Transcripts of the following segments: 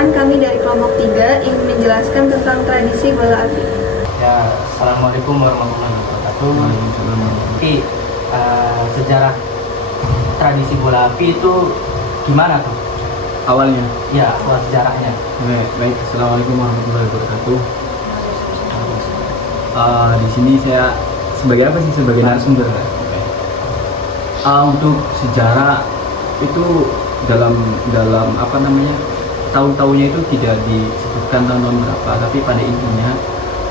Perkenalkan, kami dari kelompok 3 ingin menjelaskan tentang tradisi bola api. Ya, assalamualaikum warahmatullahi wabarakatuh. Jadi, sejarah tradisi bola api itu gimana tuh? Awalnya. Ya, awal sejarahnya. Baik, assalamualaikum warahmatullahi wabarakatuh. Di sini saya sebagai apa sih? Sebagai narasumber. Untuk sejarah itu dalam apa namanya, tahun-tahunnya itu tidak disebutkan tahun berapa, tapi pada intinya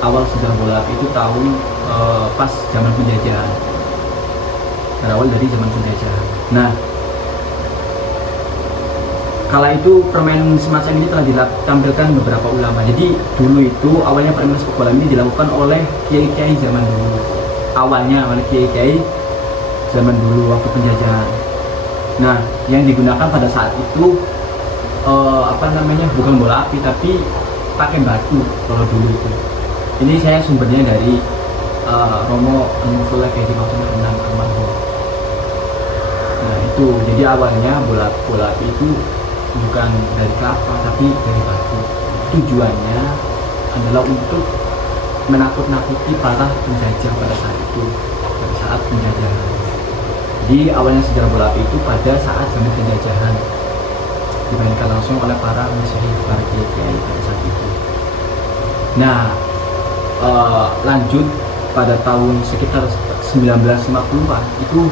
awal sejarah bola api itu tahun pas zaman penjajahan, berawal dari zaman penjajahan. Nah, kala itu permainan semacam ini telah ditampilkan beberapa ulama. Jadi dulu itu awalnya permainan sepak bola ini dilakukan oleh kiai-kiai zaman dulu. Awalnya oleh kiai-kiai zaman dulu waktu penjajahan. Nah, yang digunakan pada saat itu apa namanya, bukan bola api tapi pakai batu kalau dulu itu. Ini saya sumbernya dari Romo Anufullah kayak di Renang Almarhum. Nah itu, jadi awalnya bola api itu bukan dari kelapa tapi dari batu. Tujuannya adalah untuk menakut-nakuti para penjajah pada saat itu, pada saat penjajahan. Jadi awalnya sejarah bola api itu pada saat zaman penjajahan dimainkan langsung oleh para musyrik, para kiai pada saat itu. Nah, lanjut pada tahun sekitar 1950-an itu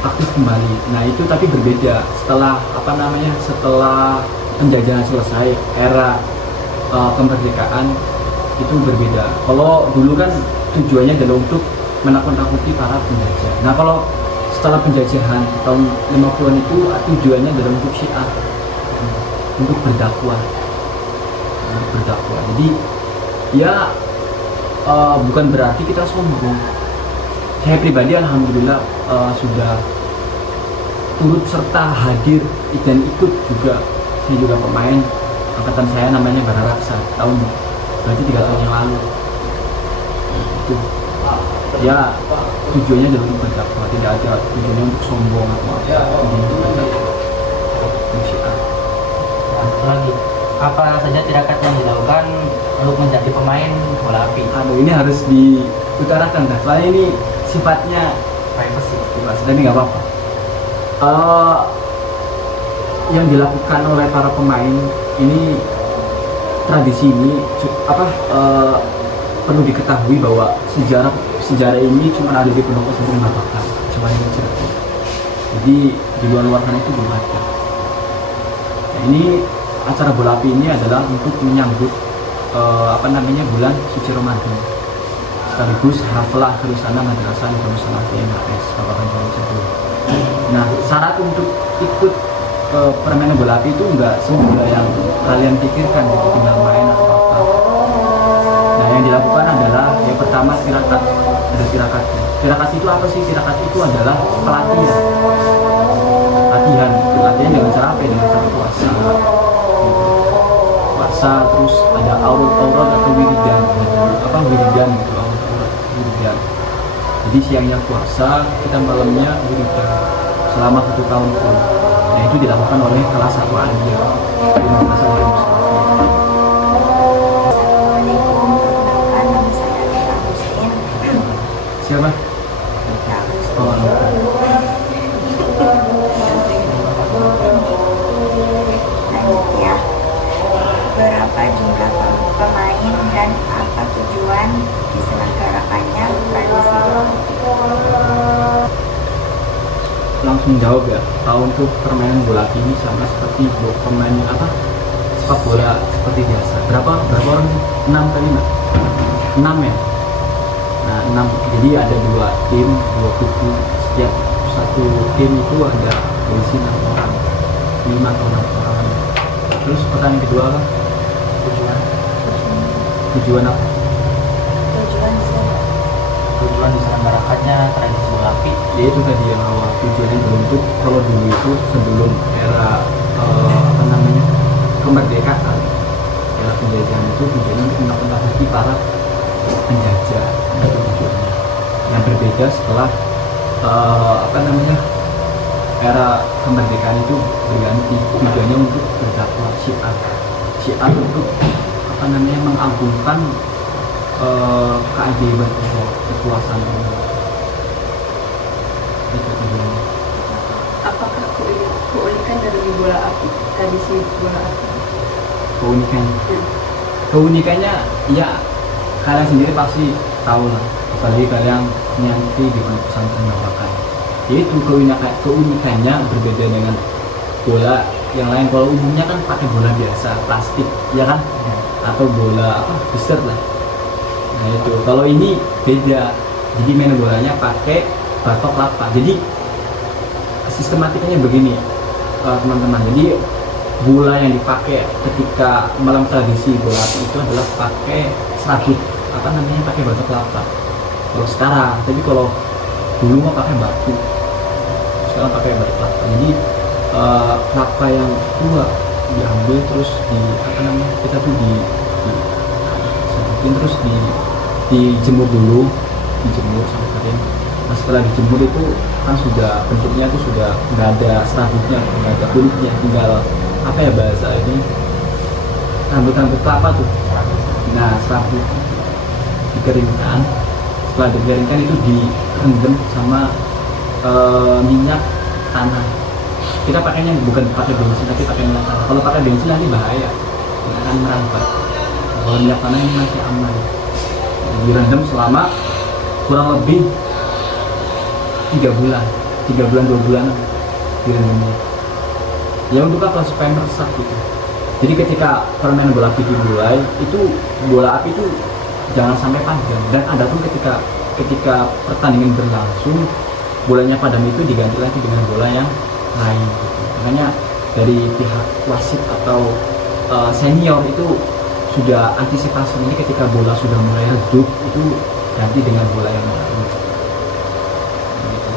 aktif kembali. Nah itu tapi berbeda setelah apa namanya, setelah penjajahan selesai, era kemerdekaan itu berbeda. Kalau dulu kan tujuannya adalah untuk menakut-nakuti para penjajah. Nah kalau setelah penjajahan tahun 50-an itu tujuannya adalah untuk syiar, untuk berdakwah. Jadi ya bukan berarti kita sombong. Saya pribadi alhamdulillah sudah turut serta hadir dan ikut juga. Saya juga pemain angkatan saya namanya Bararaksa, berarti 3 tahun yang lalu. Itu ya tujuannya adalah untuk berdakwah, tidak ada tujuannya untuk sombong atau Lagi, apa saja tirakat yang dilakukan untuk menjadi pemain bola api? Aduh, ini harus diutarakan kan, soalnya ini sifatnya Privacy. tapi nggak apa-apa. Yang dilakukan oleh para pemain ini, tradisi ini perlu diketahui bahwa sejarah ini cuma ada di Pondok Pesantren Babakan, cuma ini cerita. Jadi di luar sana itu belum ada. Nah, ini acara bola api ini adalah untuk menyambut bulan suci Ramadan, sekaligus haflah Khairusana Madrasah Nurul Salafi MHS Babakan Jawa Timur. Nah, syarat untuk ikut permainan bola api itu enggak semudah yang kalian pikirkan, gitu, tinggal main atau apa. Nah, yang dilakukan adalah yang pertama tirakat. Ada tirakat. Tirakat itu apa sih? Tirakat itu adalah pelatihan. Latihan dengan cara apa? Dengan cara puasa, terus ada aurat atau wiridan. Wiridan gitu, aurat wiridan. Jadi siangnya puasa, kita malamnya wiridan selama 1 tahun full. Nah itu dilakukan oleh salah satu aliyah di Madrasah Nurul Salafi. Assalamualaikum, perkenalkan nama saya Rita Agustin. Siapa? Rita Agustin. Oh, Lanjut ya. Berapa jumlah pemain dan apa tujuan diselenggarakannya tradisi bola api? langsung jawab ya. Untuk permainan bola api ini sama seperti pemain sepak bola seperti biasa. Berapa orang? 6 kali 6 ya. Nah 6. Jadi ada 2 tim, 2 kubu. Setiap satu tim itu ada berisi 6 orang, 5 atau 6 orang. Terus pertanyaan kedua apa? Tujuan apa? Tujuan diselenggarakannya tradisi bola api. Ya itu tadi yang awal, tujuannya untuk, kalau dulu itu sebelum era kemerdekaan, era penjajahan itu tujuannya untuk menakut-nakuti para penjajah. Itu tujuannya. Yang berbeda setelah era kemerdekaan itu berganti, tujuannya untuk berdakwah syiar. syiar untuk apa namanya mengagungkan keajaiban Allah, kekuasaan Allah. Itu tujuannya. Apakah keunikan dari bola api, tradisi bola api? Keunikannya ya kalian sendiri pasti tahu lah, apalagi kalian nyantri di pesantren Babakan. Yaitu keunikannya berbeda dengan bola yang lain. Kalau umumnya kan pakai bola biasa plastik ya kan, atau bola apa besar lah. Nah itu kalau ini beda, jadi main bolanya pakai batok kelapa. Jadi sistematikanya begini teman-teman, jadi bola yang dipakai ketika malam tradisi bola api itu adalah pakai serabut, apa namanya, pakai batok kelapa kalau sekarang. Tapi kalau dulu mah pakai batu, sekarang pakai batok kelapa. Jadi kelapa yang tua diambil terus di apa namanya, kita tuh disabutin terus dijemur dulu, dijemur sampai kering. Nah setelah dijemur itu kan sudah bentuknya itu sudah nggak ada serabutnya, nggak ada kulitnya, tinggal apa ya bahasa ini, rambut-rambut kelapa tuh. Nah serabut dikeringkan, setelah dikeringkan itu direndam sama minyak tanah. Kita pakainya bukan pakai bensin tapi pakai minyak tanah. Kalau pakai bensin nanti bahaya, akan merambat. Kalau minyak tanah ini masih aman. Direndam selama kurang lebih 3 bulan 2 bulan direndam. Ya untuk apa? Supaya meresap gitu. Jadi ketika permainan bola api dimulai, itu bola api itu jangan sampai padam. Dan ada pun ketika pertandingan berlangsung, bolanya padam itu diganti lagi dengan bola yang lain gitu. Makanya dari pihak wasit atau senior itu sudah antisipasi ini, ketika bola sudah mulai redup itu ganti dengan bola yang baru. Gitu.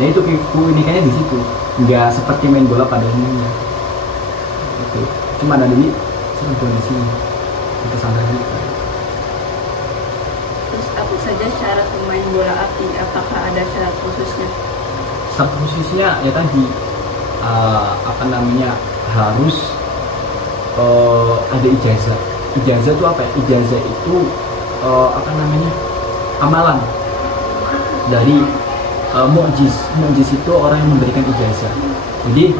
Nah itu keunikannya di situ, nggak seperti main bola pada umumnya. Gitu. Cuma ada di sini di pesantren kita. Terus apa saja syarat pemain bola api? Apakah ada syarat khususnya? Syarat khususnya ya tadi apa namanya, harus ada ijazah. Ijazah itu apa ya? Ijazah itu apa namanya, amalan dari mu'jiz. Mu'jiz itu orang yang memberikan ijazah. Jadi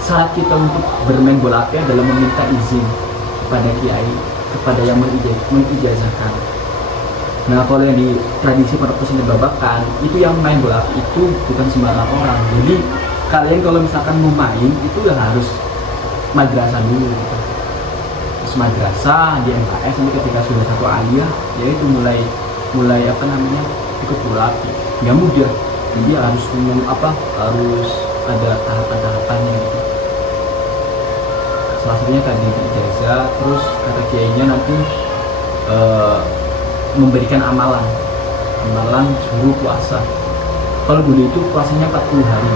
syarat kita untuk bermain bola api adalah meminta izin kepada kiai, kepada yang mengijazahkan. Nah kalau yang di tradisi pondok pesantren Babakan itu yang main bola api itu bukan sembarang orang. Jadi kalian kalau misalkan mau main itu udah harus madrasah dulu gitu. Terus madrasah di MKS, nanti ketika sudah satu aliyah ya itu mulai apa namanya, ikut bola api. Nggak mudah, jadi harus harus ada tahapan-tahapannya gitu. Salah satunya tadi ijazah, terus kata kiainya nanti memberikan amalan suruh puasa. Kalau dulu itu puasanya 40 hari.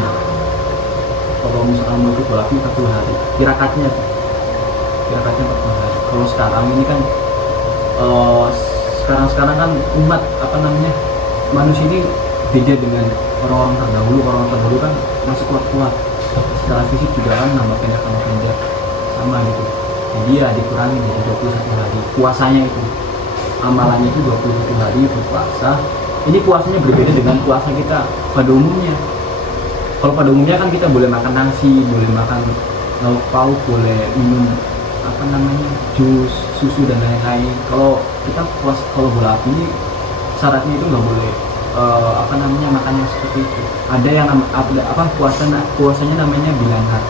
Kalau misalkan mau ikut bola api 40 hari, tirakatnya 40 hari. Kalau sekarang ini kan sekarang kan umat apa namanya, manusia ini beda dengan orang-orang terdahulu kan masih kuat secara fisik juga kan, nambah pendek sama gitu. Jadi ya dikurangi jadi 21 hari puasanya itu, amalannya itu 21 hari berpuasa. Ini puasanya berbeda dengan puasa kita pada umumnya. Kalau pada umumnya kan kita boleh makan nasi, boleh makan lauk pauk, boleh minum apa namanya, jus, susu dan lain-lain. Kalau kita kalau bola api ini syaratnya itu nggak boleh apa namanya, makan yang seperti itu. Ada yang puasanya namanya bilanar.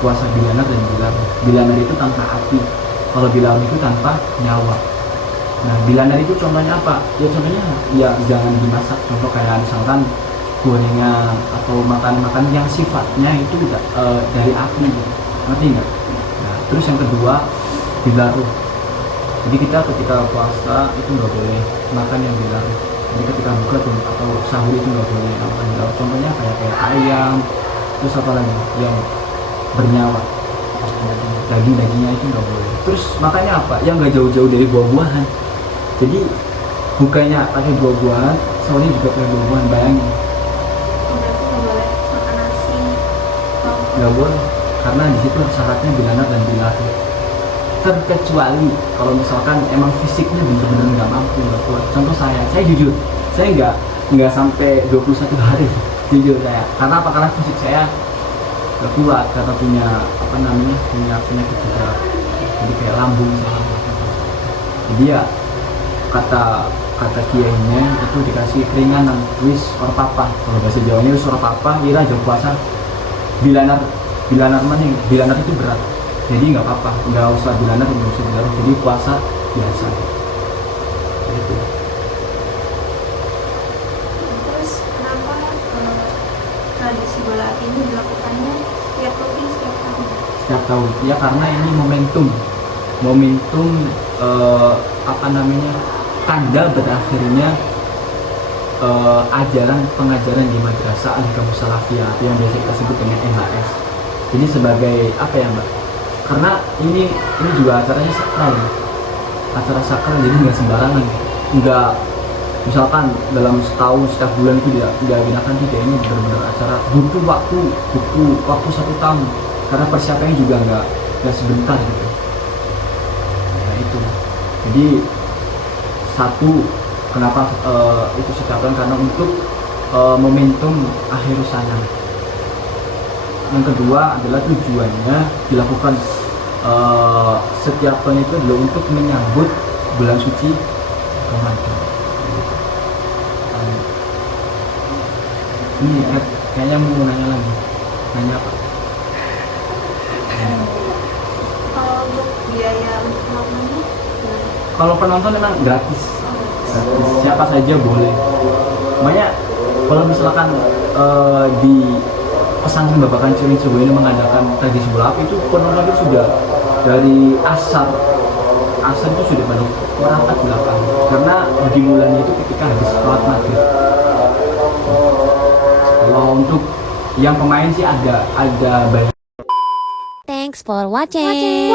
Puasa bilanar dan bilanar. Bilanar itu tanpa api. Kalau bilanar itu tanpa nyawa. Nah bilanar itu contohnya apa? Ya contohnya ya jangan dimasak. Contoh kayak misalkan gorengan atau makan yang sifatnya itu dari api, ngerti nggak? Nah, terus yang kedua dilarut. Jadi kita ketika puasa itu nggak boleh makan yang dilarut. Jadi ketika buka atau sahur itu nggak boleh makan dilarut. Contohnya kayak ayam, terus apa lagi yang bernyawa, dagingnya itu nggak boleh. Terus makanya apa? Yang nggak jauh-jauh dari buah-buahan. Jadi bukannya pakai buah-buahan, soalnya juga pakai buah-buahan, bayangin. Nggak boleh, karena di situ syaratnya bilanar dan bilanar. terkecuali kalau misalkan emang fisiknya bener-bener nggak mampu, nggak kuat. Contoh saya jujur, saya nggak sampai 21 hari jujur saya. Karena apa? Karena fisik saya nggak kuat, karena punya penyakit juga, jadi kayak lambung salah. Jadi ya kata kiainya itu dikasih keringanan, wis ora papa. Kalau bahasa Jawanya wis ora papa, ira aja puasa. Bilanar itu berat. Jadi nggak apa-apa, nggak usah bilanar, jadi puasa biasa. Gitu. Terus kenapa tradisi bola api ini dilakukannya setiap tahun? Setiap tahun ya, karena ini momentum tanda berakhirnya pengajaran di Madrasah Al-Hikam Salafiyah yang biasa kita sebut dengan MHS. Ini sebagai apa ya Mbak? Karena ini juga acaranya sakral, acara sakral, jadi nggak sembarangan, nggak misalkan dalam setahun setiap bulan itu tidak gunakan, tidak. Ini benar-benar acara butuh waktu 1 tahun, karena persiapannya juga nggak sebentar gitu. Nah itu, jadi satu kenapa itu setiap tahun, karena untuk momentum akhir sana. Yang kedua adalah tujuannya dilakukan setiap tahun itu adalah untuk menyambut bulan suci Ramadan. Ini kayaknya mau nanya lagi. Nanya apa? Kalau untuk biaya untuk penontonnya? Kalau penonton memang gratis. Siapa saja boleh. Makanya kalau misalkan di pesantren Bapak Kancil Surabaya ini mengadakan tradisi bola api, itu penonton itu sudah dari asar itu sudah pada merapat di belakang, karena dimulainya itu ketika habis sholat maghrib. Kalau untuk yang pemain sih ada banyak. Thanks for watching.